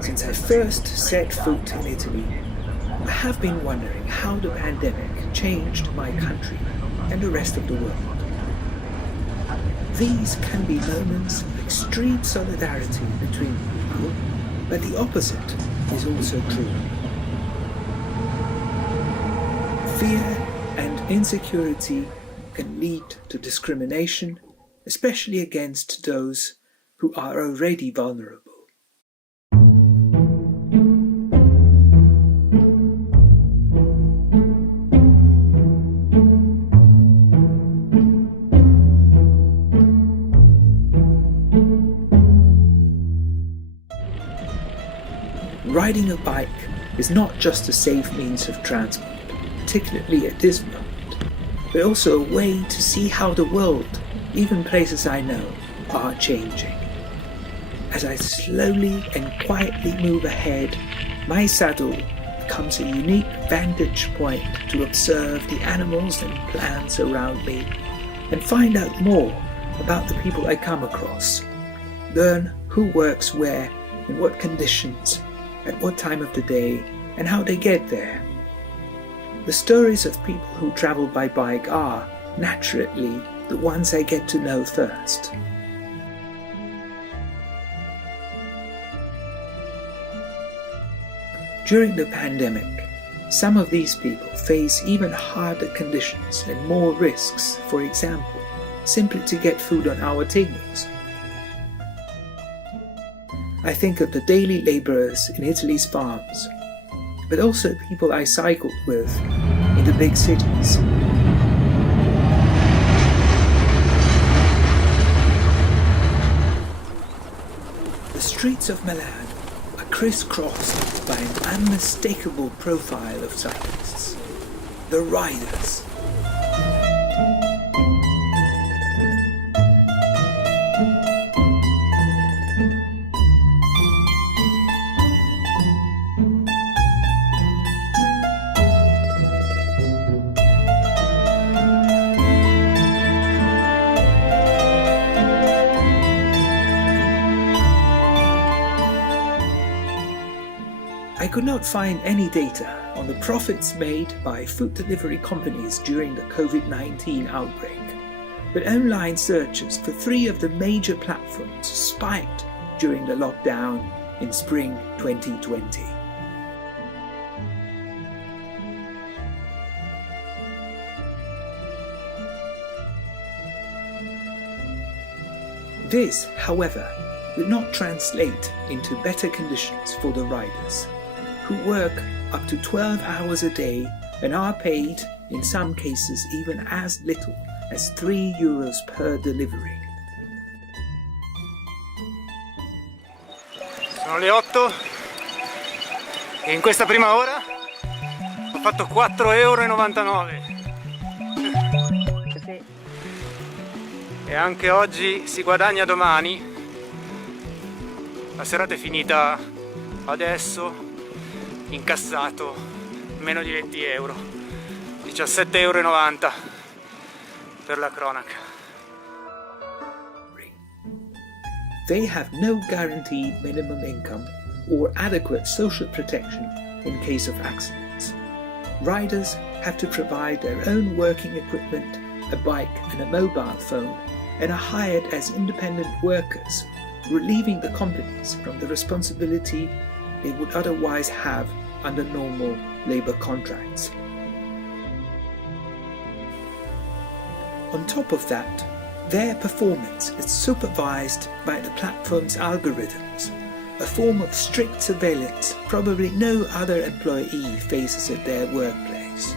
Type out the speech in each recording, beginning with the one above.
Since I first set foot in Italy, I have been wondering how the pandemic changed my country and the rest of the world. These can be moments of extreme solidarity between people, but the opposite is also true. Fear and insecurity can lead to discrimination, especially against those who are already vulnerable. Riding a bike is not just a safe means of transport, particularly at this moment, but also a way to see how the world, even places I know, are changing. As I slowly and quietly move ahead, my saddle becomes a unique vantage point to observe the animals and plants around me and find out more about the people I come across, learn who works where, in what conditions, at what time of the day, and how they get there. The stories of people who travel by bike are, naturally, the ones I get to know first. During the pandemic, some of these people face even harder conditions and more risks, for example, simply to get food on our tables. I think of the daily labourers in Italy's farms, but also people I cycled with in the big cities. The streets of Milan are crisscrossed by an unmistakable profile of cyclists, the riders. I could not find any data on the profits made by food delivery companies during the COVID-19 outbreak, but online searches for 3 of the major platforms spiked during the lockdown in spring 2020. This, however, did not translate into better conditions for the riders, who work up to 12 hours a day and are paid, in some cases, even as little as €3 per delivery. Sono le 8 e in questa prima ora ho fatto €4,99 Sì. e anche oggi si guadagna domani. La serata è finita adesso, incassato meno di €20, €17,90 per la cronaca. They have no guaranteed minimum income or adequate social protection in case of accidents. Riders have to provide their own working equipment, a bike and a mobile phone, and are hired as independent workers, relieving the companies from the responsibility they would otherwise have under normal labour contracts. On top of that, their performance is supervised by the platform's algorithms, a form of strict surveillance probably no other employee faces at their workplace.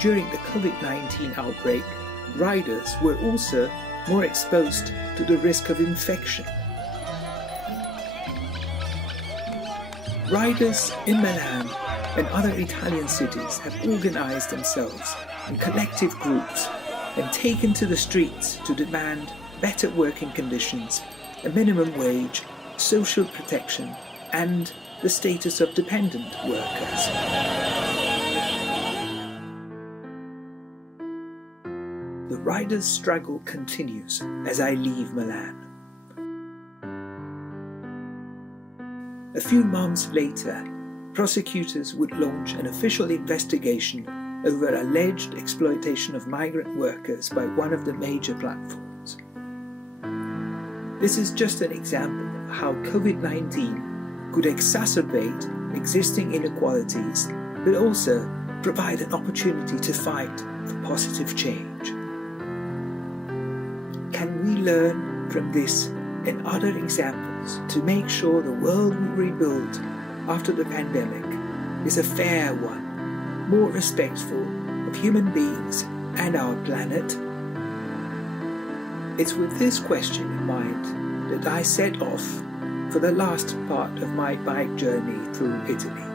During the COVID-19 outbreak, riders were also more exposed to the risk of infection. Riders in Milan and other Italian cities have organized themselves in collective groups and taken to the streets to demand better working conditions, a minimum wage, social protection, and the status of dependent workers. The riders' struggle continues as I leave Milan. A few months later, prosecutors would launch an official investigation over alleged exploitation of migrant workers by one of the major platforms. This is just an example of how COVID-19 could exacerbate existing inequalities, but also provide an opportunity to fight for positive change. Can we learn from this and other examples to make sure the world we rebuild after the pandemic is a fair one, more respectful of human beings and our planet? It's with this question in mind that I set off for the last part of my bike journey through Italy.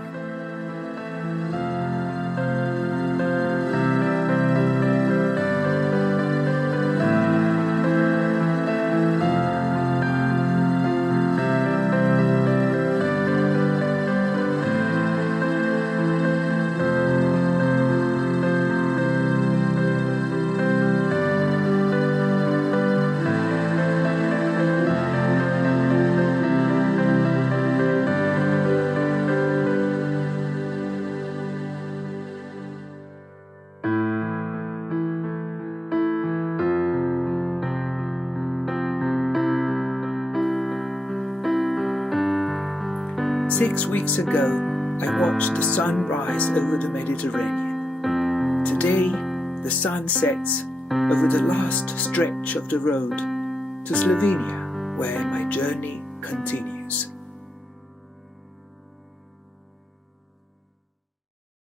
Six weeks ago, I watched the sun rise over the Mediterranean. Today, the sun sets over the last stretch of the road to Slovenia, where my journey continues.